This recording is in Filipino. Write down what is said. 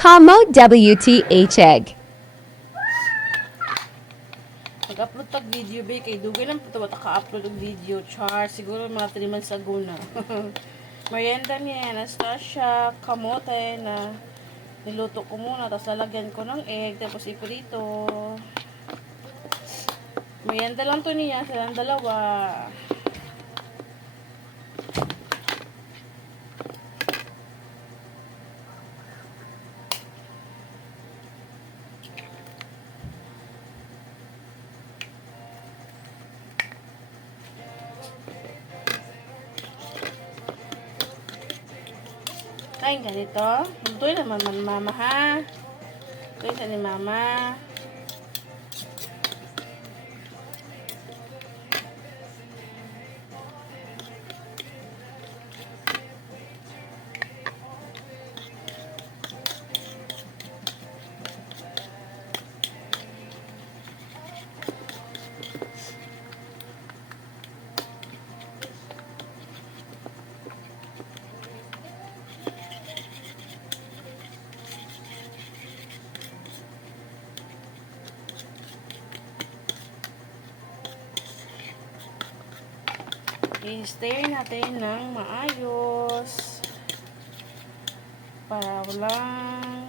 Comma WTH egg. Mag-upload tag video ba kay dugay lang po ka-upload og video char siguro mga 3 months ago na. Merienda ni Anastasia kamote na niluto ko muna tapos lalagyan ko ng egg tapos iprito. Merienda lang to niya silang dalawa. Ay, ganito. Lutuin naman mama ha. Lutuin sa ni mama. I-stir natin ng maayos para walang